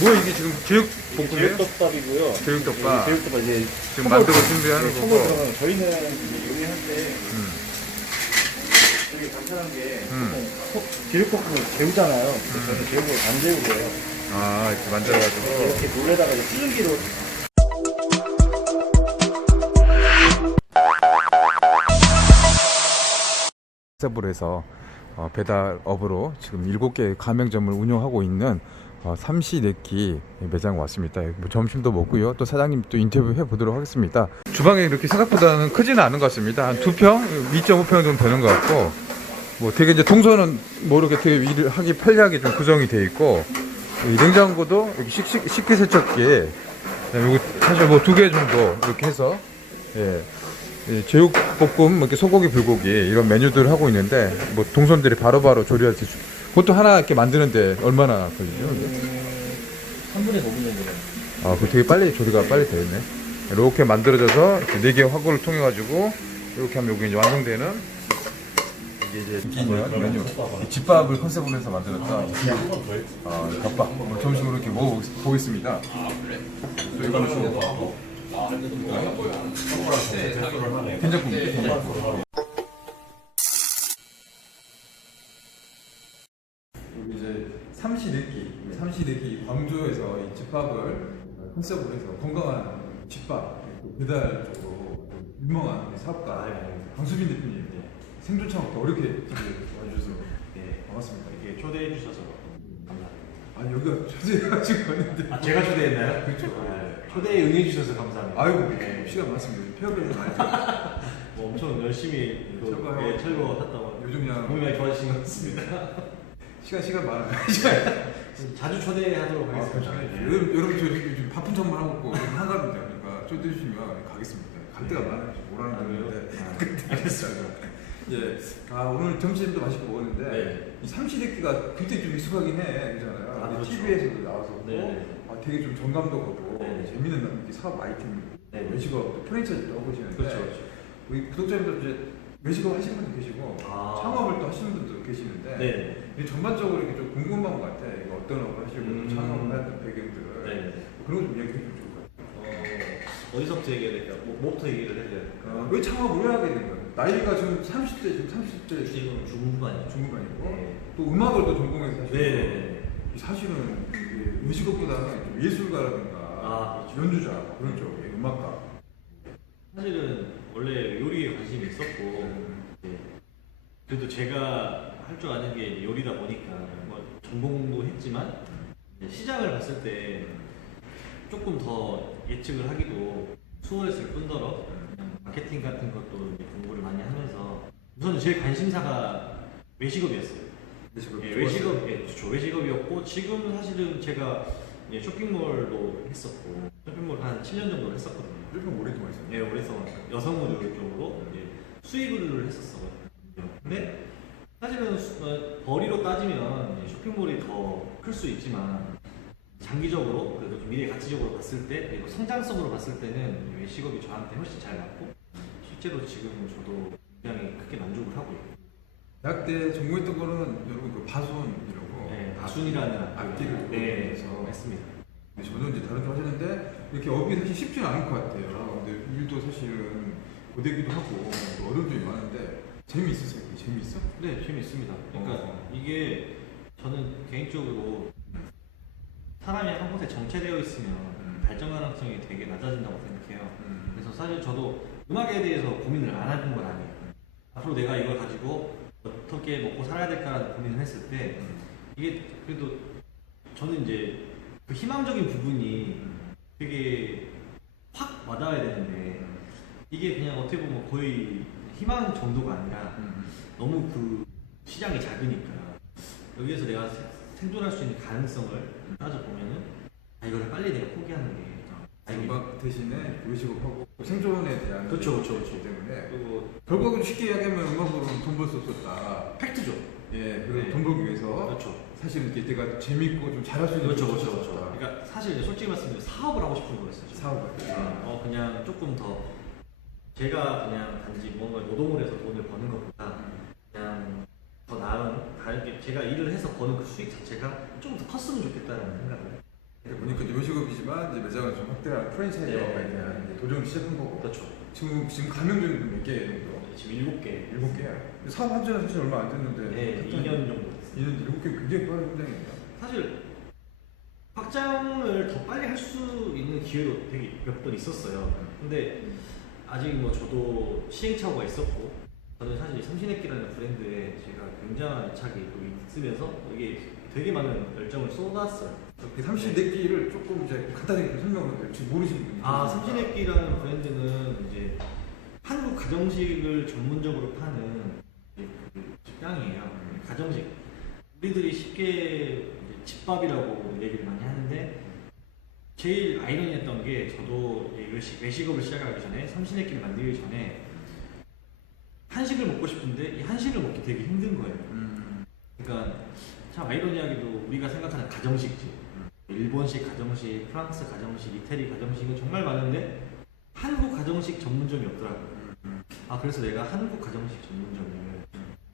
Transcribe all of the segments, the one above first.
뭐 이게 지금 제육볶음이에요? 제육덮밥이고요. 제육덮밥. 제육덮밥 이제 지금 만들고 준비하는 거고. 그러면 저희는 요리할 때 되게 간단한 게 제육볶음을 재우잖아요. 근데 저는 제육을 안 재우고요. 아, 이렇게 만들어가지고. 이렇게 물에다가 이제 찌르기로. 해서 배달업으로 지금 7개의 가맹점을 운영하고 있는 삼시네끼 매장 왔습니다. 뭐 점심도 먹고요. 또 사장님 또 인터뷰 해보도록 하겠습니다. 주방이 이렇게 생각보다는 크지는 않은 것 같습니다. 한 2평, 2.5평 정도 되는 것 같고, 뭐 되게 이제 동선은 뭐 이렇게 되게 일을 하기 편리하게 좀 구성이 되어 있고, 이 냉장고도 이렇게 식기세척기에 요거 사실 뭐 2개 정도 이렇게 해서 제육볶음, 이렇게 소고기, 불고기 이런 메뉴들을 하고 있는데 뭐 동선들이 바로바로 조리할 수 있죠. 그것도 하나 이렇게 만드는데 얼마나 걸리죠? 3분에 5분 정도. 아, 그 되게 빨리 조리가 빨리 되어 있네. 이렇게 만들어져서 이렇게 4개의 화구를 통해 가지고 이렇게 하면 여기 이제 완성되는 이게 이제 인기 있는 메뉴. 집밥을 컨셉으로 해서 만들었던 덮밥. 오늘 점심으로 이렇게 먹어보겠습니다. 또 이거는 또 된장국. 이제 삼시네끼 광주에서 이 집밥을 컨셉으로 해서 건강한 집밥 배달 쪽으로 유명한 사업가 강수빈 대표님 생존창업 어렵게 와주셔서 반갑습니다. 이렇게 초대해 주셔서 감사합니다. 아니 여기가 초대해가지고 왔는데. 아, 제가 초대했나요? 그렇죠. 초대에 응해 주셔서 감사합니다. 아이고 시간 많습니다. 폐업을 좀 많이 해요. 뭐 엄청 열심히 철거했다고 요즘 그냥 몸이 많이 좋아지신 것 같습니다. 시간 많아요. 자주 초대하도록 아, 하겠습니다. 여러분 저 요즘 바쁜 척만 하고 있고 한가입니다. 그러니까 초대해 주시면 가겠습니다. 갈 데가 많아요. 오라는 거였는데. 알겠습니다. 예. 오늘 점심도 맛있게 먹었는데 네. 이 삼시네끼가 굉장히 좀 익숙하긴 해. 그잖아요. 아, 그렇죠. TV에서도 나와서 네. 되게 좀 정감도 가고 네. 재밌는 이렇게 사업 아이템이고 네. 외식업 프랜차이즈도 하고 계시는데 그렇죠. 우리 구독자님들 이제 외식업 하시는 분도 계시고 창업을 또 하시는 분도 계시는데 네. 전반적으로 이렇게 좀 궁금한 것 같아. 이거 어떤 업을 하시고 창업을 했던 배경들을 네. 그런 거 좀 얘기해 주면 좋을 것 같아요. 어디서부터 얘기해야 될까요? 뭐부터 얘기를 해야 될까요? 왜 창업을 왜 하게 된 거예요? 나이가 지금 30대 지금 중후반이요. 중후반이고 네. 또 음악을 또 전공해서 하시고 네. 사실은 이게 외식업보다는 좀 예술가라든가 그렇죠. 연주자 그런 쪽에 음악가. 사실은 원래 요리에 관심이 있었고 그래도 제가 할 줄 아는 게 요리다 보니까 뭐 전공도 했지만 시장을 봤을 때 조금 더 예측을 하기도 수월했을 뿐더러 마케팅 같은 것도 이제 공부를 많이 하면서 우선 제일 관심사가 외식업이었어요. 외식업이었고 지금 사실은 제가 쇼핑몰도 했었고 쇼핑몰 한 7년 정도 했었거든요. 좀 오랫동안 했어요. 네, 오랫동안 여성 의류 쪽으로 이제 수입을 했었어요. 근데 사실은 벌이로 따지면 쇼핑몰이 더 클 수 있지만 장기적으로 그래도 좀 미래 가치적으로 봤을 때 그리고 성장성으로 봤을 때는 외식업이 저한테 훨씬 잘 맞고 실제로 지금 저도 굉장히 크게 만족을 하고 있고. 대학 때 전공했던 거는 여러분 그 바순이라고. 네, 바순이라는 악기를 해서 했습니다. 근데 저도 이제 다른 쪽 하셨는데 이렇게 업이 사실 쉽지는 않을 것 같아요. 근데 일도 사실은 고되기도 하고 또 어려운 점이 많은데 재미있으세요? 재미있어? 네, 재미있습니다. 그러니까 이게 저는 개인적으로 사람이 한 곳에 정체되어 있으면 발전 가능성이 되게 낮아진다고 생각해요. 그래서 사실 저도 음악에 대해서 고민을 안 해본 건 아니에요. 앞으로 내가 이걸 가지고 어떻게 먹고 살아야 될까라는 고민을 했을 때 이게 그래도 저는 이제 그 희망적인 부분이 되게 확 와닿아야 되는데 이게 그냥 어떻게 보면 거의 희망 정도가 아니라 너무 그 시장이 작으니까 여기에서 내가 생존할 수 있는 가능성을 따져보면은 이걸 빨리 내가 포기하는 게 음악 대신에 외식업하고 생존에 대한 그렇죠. 때문에 그리고 결국은 쉽게 이야기하면 음악으로는 돈 벌 수 없었다. 팩트죠. 예, 그리고 네. 돈 벌기 위해서 그렇죠. 사실은 이렇게 내가 재밌고 좀 잘할 수 있는 그렇죠. 그러니까 사실 솔직히 말씀드리면 사업을 하고 싶은 거였어요. 사업을. 그냥 조금 더 제가 그냥 단지 뭔가 노동을 해서 돈을 버는 것보다 그냥 더 나은 다르게 제가 일을 해서 버는 그 수익 자체가 좀 더 컸으면 좋겠다는 생각을 보니까 이제 요식업이지만 이제 매장을 좀 확대한 프랜차이즈 네. 업에 대한 이제 도전을 시작한 거고. 그렇죠. 지금 가맹점 몇 개 정도? 지금 7개. 7개. 사업한 지는 사실 얼마 안 됐는데. 네, 2년 정도 됐어요. 2년 7개 굉장히 빠른 성장입니다. 사실 확장을 더 빨리 할 수 있는 기회도 되게 몇 번 있었어요. 근데 아직 뭐 저도 시행착오가 있었고, 저는 사실 삼신의끼라는 브랜드에 제가 굉장한 애착이 또 있으면서 이게 되게 많은 열정을 쏟았어요. 그 삼시네끼를 조금 이제 간단하게 좀 설명을 해요. 지금 모르시는 분이. 삼신의끼라는 브랜드는 이제 한국 가정식을 전문적으로 파는 이제 그 식당이에요. 가정식. 우리들이 쉽게 이제 집밥이라고 얘기를 많이 하는데, 제일 아이러니했던 게 저도 외식업을 시작하기 전에 삼신의끼를 만들기 전에 한식을 먹고 싶은데 이 한식을 먹기 되게 힘든 거예요. 그러니까 참 아이러니하게도 우리가 생각하는 가정식집, 일본식 가정식, 프랑스 가정식, 이태리 가정식은 정말 많은데 한국 가정식 전문점이 없더라고요. 그래서 내가 한국 가정식 전문점을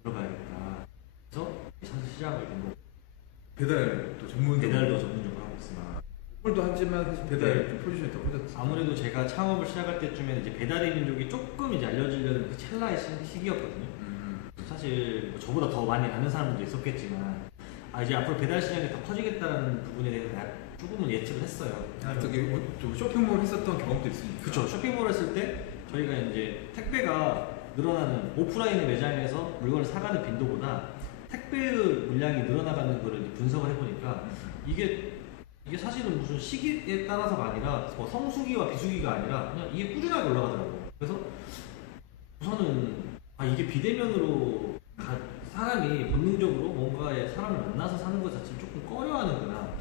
들어가야겠다. 그래서 사실 시작을 된 거고. 배달도 전문. 배달도 전문점을 하고 있습니다. 홀도 하지만 사실 배달 네. 좀 포지션이 더 커졌어요. 아무래도 제가 창업을 시작할 때쯤에는 이제 배달의 민족이 조금 이제 알려지려는 그 찰나의 시기였거든요. 사실 뭐 저보다 더 많이 아는 사람들도 있었겠지만, 이제 앞으로 배달 시장이 더 커지겠다는 부분에 대해서 조금은 예측을 했어요. 저기 좀 쇼핑몰 했었던 경험도 있으니까. 그렇죠. 쇼핑몰 했을 때 저희가 이제 택배가 늘어나는 오프라인의 매장에서 물건을 사가는 빈도보다 택배의 물량이 늘어나가는 거를 이제 분석을 해보니까 이게 사실은 무슨 시기에 따라서가 아니라 뭐 성수기와 비수기가 아니라 그냥 이게 꾸준하게 올라가더라고요. 그래서 우선은 이게 비대면으로 사람이 본능적으로 뭔가에 사람을 만나서 사는 것 자체를 조금 꺼려하는구나.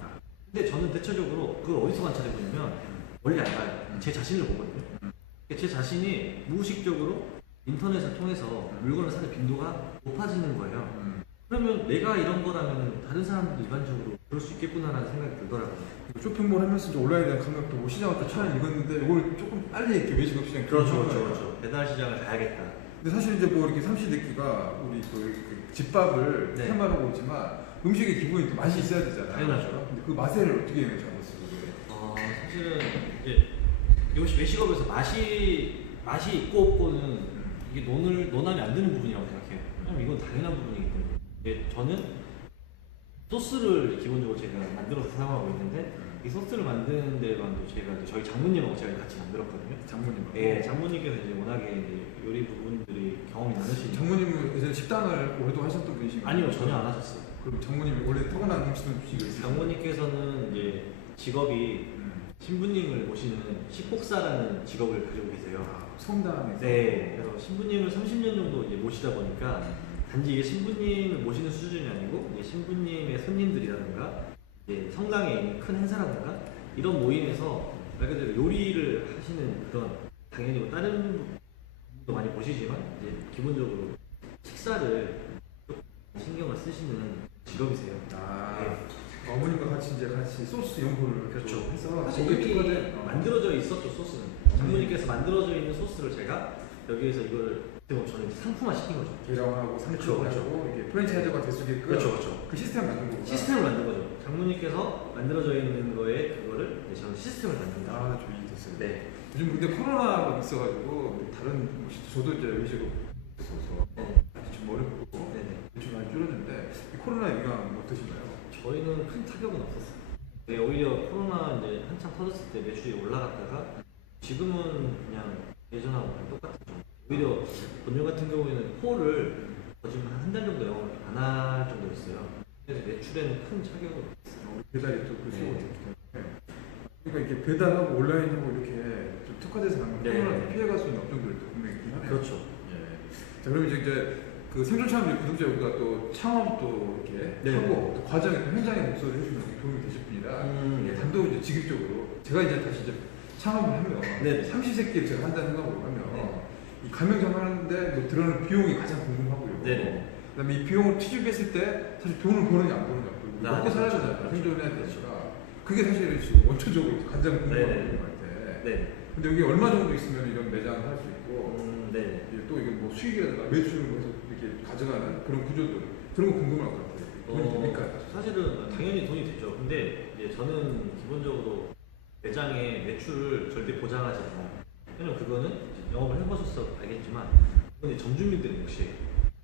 근데 저는 대체적으로 그걸 어디서 관찰해보냐면 원래 안 봐요. 제 자신을 보거든요. 제 자신이 무의식적으로 인터넷을 통해서 물건을 사는 빈도가 높아지는 거예요. 그러면 내가 이런 거라면 다른 사람들도 일반적으로 그럴 수 있겠구나라는 생각이 들더라고요. 쇼핑몰 하면서 이제 온라인에 대한 감각도 뭐 시장을 또 잘 읽었는데 이걸 조금 빨리 이렇게 외식업 시장. 그렇죠. 배달 시장을 가야겠다. 근데 사실 이제 뭐 이렇게 삼시네끼가 우리 그 집밥을 네. 테마로 있지만 음식의 기본이 또 맛이 있어야 되잖아요. 당연하죠. 근데 그 맛을 어떻게 잡았어요? 사실은 이제 이것이 외식업에서 맛이 있고 없고는 이게 논함이 안 되는 부분이라고 생각해요. 왜냐면 이건 당연한 부분이기 때문에. 저는 소스를 기본적으로 제가 만들어서 사용하고 있는데 이 소스를 만드는 데만도 제가 저희 장모님하고 제가 같이 만들었거든요. 장모님. 네, 장모님께서 이제 워낙에 이제 요리 부분들이 경험이 많으시니까. 장모님은 이제 식당을 오래도 하셨던 분이신가요? 아니요, 전혀 안 하셨어요. 그럼 장모님이 원래 타고난 음식은 있어요? 장모님께서는 이제 직업이 신부님을 모시는 식복사라는 직업을 가지고 계세요. 성당에서. 네, 그래서 신부님을 30년 정도 이제 모시다 보니까 단지 이게 신부님을 모시는 수준이 아니고 이제 신부님의 손님들이라든가 이제 성당에 있는 큰 행사라든가 이런 모임에서 말 그대로 요리를 하시는 그런, 당연히 뭐 다른 분도 많이 보시지만 이제 기본적으로 식사를 좀 신경을 쓰시는 직업이세요. 네. 어머님과 같이 소스 연구를 그렇죠. 해서 사실 거기에 이미 추가된 만들어져 있었죠. 소스는 장모님께서 만들어져 있는 소스를 제가 여기에서 이거를 저는 상품화 시킨 거죠. 개량하고 상추하고 그렇죠. 이게 프랜차이즈가 될 수 있게끔 그렇죠. 그 시스템을 만든 거구나. 시스템을 만든 거죠. 장모님께서 만들어져 있는 거에 그거를 저는 시스템을 만든 거죠. 좀 이해됐어요. 네. 요즘 근데 코로나가 있어가지고 다른 저도 이제 외식업 있어서 네. 좀 어렵고 좀 많이 줄었는데 이 코로나 영향 어떠신가요? 저희는 큰 타격은 없었어요. 네, 오히려 코로나 이제 한창 터졌을 때 매출이 올라갔다가 지금은 그냥 예전하고 똑같은 정도. 오히려 본점 같은 경우에는 홀을 거짓말 한 달 정도 영업을 안 할 정도였어요. 그래서 매출에는 큰 타격은 없었어요. 배달이 또 그렇게 네. 그러니까 이렇게 배달하고 온라인하고 이렇게 좀 특화돼서 가면 네. 코로나 피해갈 수 있는 업종들도 분명히 있긴 하네요. 그렇죠. 자, 그럼 이제 그 생존 창업 구독자 여기가 또 창업도 이렇게 네. 하고 또 과정에 또 현장의 목소리를 해주면 되게 도움이 되실 분이라 네. 단독 이제 직입적으로 제가 이제 다시 이제 창업을 하면 네. 삼시세끼를 제가 한다는 생각으로 하면 네. 이 가맹점 하는데 뭐 들어가는 비용이 가장 궁금하고요. 네네. 그다음에 이 비용을 투입했을 때 사실 돈을 버느냐 안 버느냐 먹고 살아야 되잖아요. 그렇죠. 생존해야 되니까 그게 사실 지금 원초적으로 가장 궁금한 네네. 부분인 것 같아. 네. 근데 여기 얼마 정도 있으면 이런 매장을 할 수 있고 네. 또 이게 뭐 수익이라든가 매출을 해서 이렇게 가져가는 그런 구조들 그런 거 궁금할 것 같아요. 돈이 됩니까? 사실은 당연히 돈이 되죠. 근데 이제 저는 기본적으로 매장의 매출을 절대 보장하지 않아요. 왜냐면 그거는 이제 영업을 해보셔서 알겠지만 그건 이제 점주민들의 몫이에요.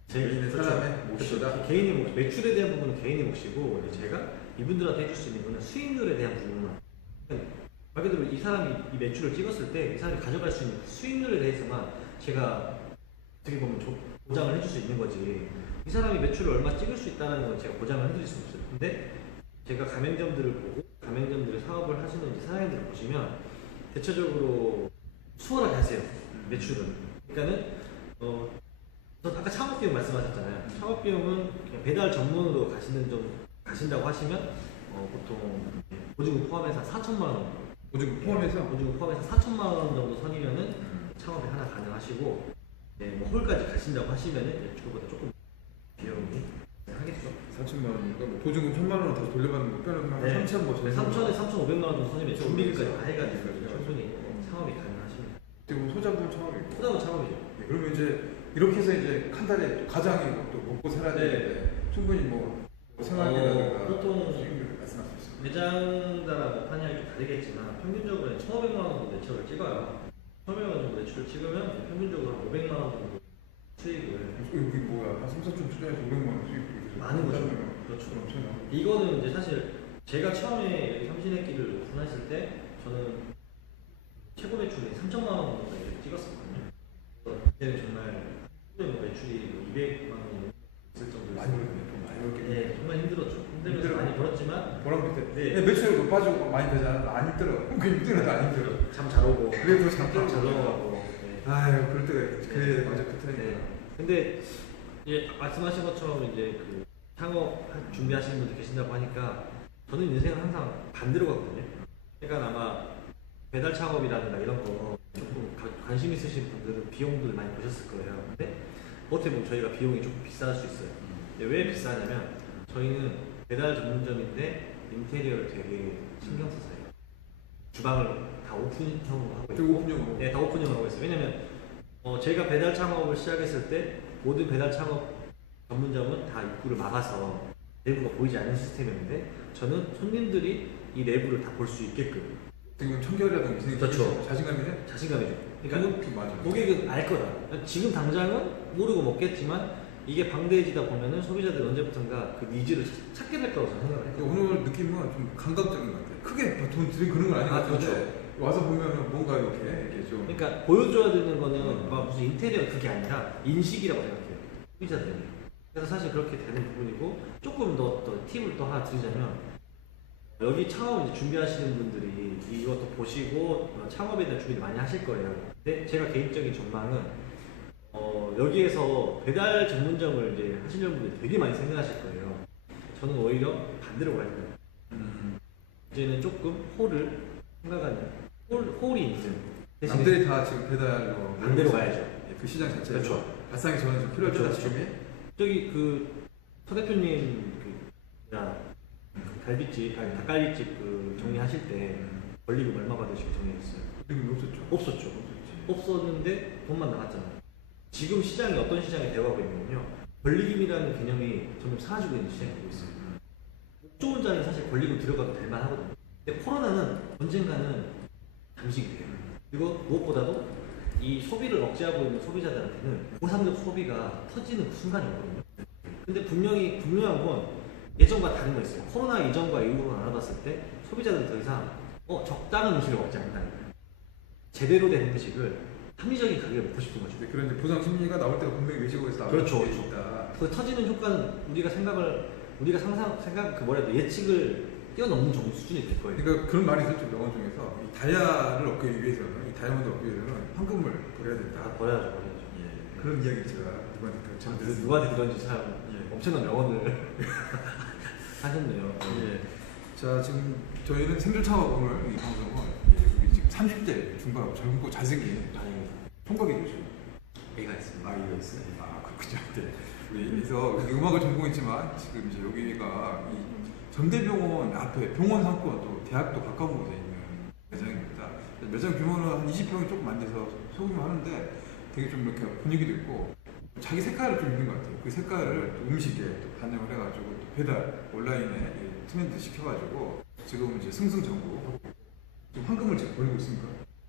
개인의 사람의 몫이다? 개인의 몫, 매출에 대한 부분은 개인의 몫이고 이제 제가 이분들한테 해줄 수 있는 거는 수익률에 대한 부분만. 말 그대로 이 사람이 이 매출을 찍었을 때 이 사람이 가져갈 수 있는 수익률에 대해서만 제가 어떻게 보면 보장을 해줄 수 있는 거지. 이 사람이 매출을 얼마 찍을 수 있다는 건 제가 보장을 해드릴 수 없어요. 근데 제가 가맹점들을 보고 가맹점들의 사업을 하시는 이제 사장님들을 보시면 대체적으로 수월하게 하세요. 매출은. 그러니까는 저 아까 창업 비용 말씀하셨잖아요. 창업 비용은 그냥 배달 전문으로 가신다고 하시면 보통 보증금 포함해서 4천만 원. 보증금 포함해서? 보증금 포함해서 4천만 원 정도 선이면은 창업이 하나 가능하시고, 뭐 홀까지 가신다고 하시면은 그거보다 조금 비용이 하겠죠. 4천만 원이니까 뭐 보증금 1천만 원을 다시 돌려받는 거 빼놓으면 네. 3천 뭐 3천에 3,500만 원 정도 선이면 준비금까지 다 해가지고 그렇죠. 충분히 창업이 가능하십니다. 지금 소자분 창업이고. 소자분 창업이죠. 네, 그러면 이제 이렇게 해서 이제 한 달에 가장이고 또 먹고 살아야 되는데 충분히 뭐 생활비라든가 보통 수익률 말씀할 수 있어요. 매장마다 판이하기 좀 다르겠지만 평균적으로 1,500만 원 정도 매출을 찍어요. 1,500만 원 정도 매출을 찍으면 평균적으로 한 500만 원 정도 수익을. 여기 뭐야 한 3, 4천 투자해서 500만 원 수익이 많은 거죠. 그렇죠. 이거는 이제 사실 제가 처음에 여기 삼신의길을 오픈했을 때 저는 최고 매출이 3천만 원 정도 이렇게 찍었었거든요. 그때는 정말 매출이 200만 원 있을 정도로 많이 벌었네. 돈 많이 벌게. 네, 정말 힘들었죠. 힘들면서 많이 벌었지만 보람 밑에. 네. 매출이 높아지고 많이 되잖아. 안 힘들어. 그 힘들어도 안 힘들어. 잠 잘 오고 그래도 잠잘 잘 넘어가고. 네. 아유 그럴 때가 있지. 그래 맞아 네. 그때니까. 근데 이제 말씀하신 것처럼 이제 그 창업 준비하시는 분들 계신다고 하니까 저는 인생은 항상 반대로 갔거든요. 그러니까 아마 배달 창업이라든가 이런 거 조금 관심 있으신 분들은 비용들 많이 보셨을 거예요. 근데 어떻게 보면 저희가 비용이 조금 비쌀 수 있어요. 근데 왜 비싸냐면 저희는 배달 전문점인데 인테리어를 되게 신경 써서 해요. 주방을 다 오픈형으로 하고 있고, 오픈형으로? 네, 다 오픈형으로 하고 있어요. 왜냐면 제가 배달 창업을 시작했을 때 모든 배달 창업 전문점은 다 입구를 막아서 내부가 보이지 않는 시스템이었는데 저는 손님들이 이 내부를 다 볼 수 있게끔. 지금 청결이라든가 무슨 그렇죠. 자신감이네? 자신감이죠. 그러니까 그것도 맞아. 고객은 알 거다. 지금 당장은 모르고 먹겠지만 이게 방대해지다 보면은 소비자들 언제부턴가 그 니즈를 찾게 될 거라고 저는 생각을 해요. 오늘 느낌은 좀 감각적인 것 같아요. 크게 돈 들인 그런 건 아닌 것 같은데 그렇죠. 와서 보면은 뭔가 이렇게 좀. 그러니까 보여줘야 되는 거는 막 무슨 인테리어 그게 아니라 인식이라고 생각해요. 소비자들이. 그래서 사실 그렇게 되는 부분이고 조금 더 팁을 또 하나 드리자면 여기 창업 이제 준비하시는 분들이 이것도 보시고 창업에 대한 준비를 많이 하실 거예요. 근데 제가 개인적인 전망은 여기에서 배달 전문점을 이제 하시려는 분들이 되게 많이 생각하실 거예요. 저는 오히려 반대로 갈 거예요. 이제는 조금 홀을 생각하는 홀이 있는 대신에 남들이 다 지금 배달로 반대로 가야죠. 그 시장 자체에서 그렇죠. 발상이 저는 좀 필요할 그렇죠, 때다 지금이. 저기 서 대표님 갈비집, 아니 닭갈비집 그 정리하실 때 권리금 얼마 받으시고 정리했어요? 권리금이 없었죠. 없었죠. 없었는데 돈만 나갔잖아요. 지금 시장이 어떤 시장이 되어가고 있냐면요. 권리금이라는 개념이 점점 사라지고 있는 시장이 되고 있어요. 목 좋은 자는 사실 권리금 들어가도 될 만하거든요. 근데 코로나는 언젠가는 잠식이 돼요. 그리고 무엇보다도 이 소비를 억제하고 있는 소비자들한테는 고상급 소비가 터지는 그 순간이 오거든요. 근데 분명히 분명한 건 예전과 다른 거 있어요. 코로나 이전과 이후로 알아봤을 때 소비자들은 더 이상 적당한 음식을 먹지 않는다는 거예요. 제대로 된 음식을 합리적인 가격에 먹고 싶은 거죠. 그런 이제 보상 심리가 나올 때가 분명히 외식업에서 나올 그렇죠, 수 그렇죠. 있다. 그 터지는 효과는 예측을 뛰어넘는 정도 수준이 될 거예요. 그러니까 그런 말이 있었죠. 영어 중에서 이 다이아를 얻기 위해서는 이 다이아몬드 얻기 위해서는 황금을 버려야 된다. 다 버려야죠. 예. 그런 이야기 제가 누구한테 처음 들었어요. 누구한테 들었는지 참 예. 엄청난 명언을 하셨네요. 예. 자 지금 저희는 생존 창업 오늘 이 방송은 우리 지금 30대 중반 젊고 잘생긴 아니, 총각이 계시죠. 애가 있습니다. 아이가 있어요. 아 그렇군요. 네. 우리 그래서 음악을 전공했지만 지금 이제 여기가 이 전대병원 앞에 병원 상권 또 대학도 가까운 곳에 있는 매장입니다. 매장 규모는 한 20평이 조금 안 돼서 소규모 하는데 되게 좀 이렇게 분위기도 있고 자기 색깔을 좀 있는 것 같아요. 그 색깔을 또 음식에 또 반영을 해가지고 또 배달 온라인에 트렌드 시켜가지고 지금 이제 승승장구. 지금 황금을 지금 버리고 있습니까?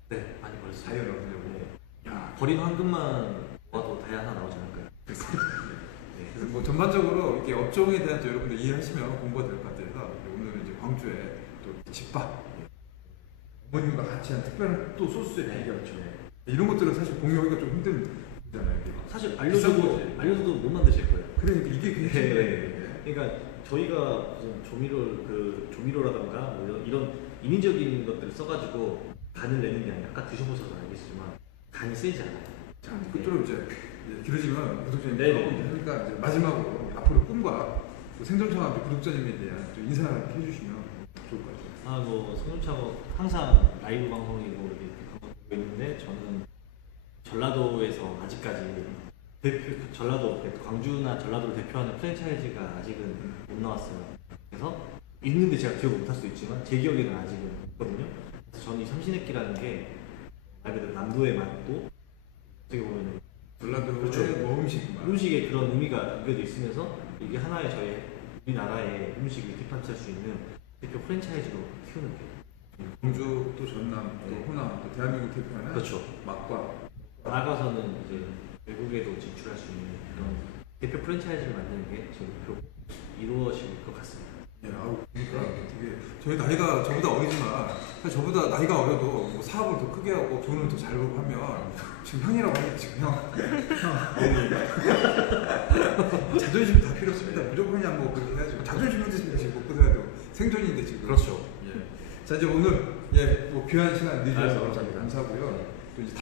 네, 많이 버렸어요. 다이어를 얻으려고. 네. 야, 버린 황금만 모아도 다이아 하나 나오지 않을까요? 그래서 뭐 전반적으로 이렇게 업종에 대한 여러분들 이해하시면 공부가 될 것 같아서 오늘은 이제 광주에 또 집밥 어머님과 같이 한 특별한 또 소스의 네. 비결 이런 것들은 사실 공유하기가 좀 힘들잖아요. 이게. 사실 비싼 거지. 알려줘도 못 만드실 거예요. 그러니까 이게 그 핵심이에요. 네. 그러니까 저희가 무슨 조미료라던가 뭐 이런 인위적인 것들을 써가지고 간을 내는 게 아니라 아까 드셔보셔서 알겠지만 간이 세지 않아요. 자, 끝으로 이제 길어지면 구독자님 네네. 하니까 이제 마지막으로 앞으로 꿈과 또 생존창업 구독자님에 대한 또 인사를 해주시면 좋을 것 같아요. 뭐 성윤차고 항상 라이브 방송이고 이렇게 방송하고 있는데 저는 전라도에서 아직까지 광주나 전라도를 대표하는 프랜차이즈가 아직은 못 나왔어요. 그래서 있는데 제가 기억을 못할 수도 있지만 제 기억에는 아직은 없거든요. 그래서 저는 이 삼시네끼라는 게 말 그대로 남도의 맛도 어떻게 보면 전라도의 그렇죠. 뭐 음식에 그런 의미가 담겨져 있으면서 이게 하나의 저희 우리나라의 음식을 뒷받침할 수 있는 대표 프랜차이즈로 키우는 게 광주 또 전남 또 네. 호남 또 대한민국 대표하는 그렇죠. 맛과 나아가서는 이제 외국에도 진출할 수 있는 그런 대표 프랜차이즈를 만드는 게 제 목표고 이루어질 것 같습니다. 예, 아우 그러니까 되게 저희 나이가 저보다 어리지만 사실 저보다 나이가 어려도 뭐 사업을 더 크게 하고 돈을 더 잘 벌고 하면 지금 형이라고 하니까 지금 형 자존심 다 필요 없습니다. 무조건 그냥 뭐 그렇게 해야죠. 자존심 문제입니다. 지금 먹고 살아도 생존인데 지금. 그렇죠. 예. 자 이제 오늘 뭐 귀한 시간 내주셔서 감사합니다. 감사하고요. 또 이제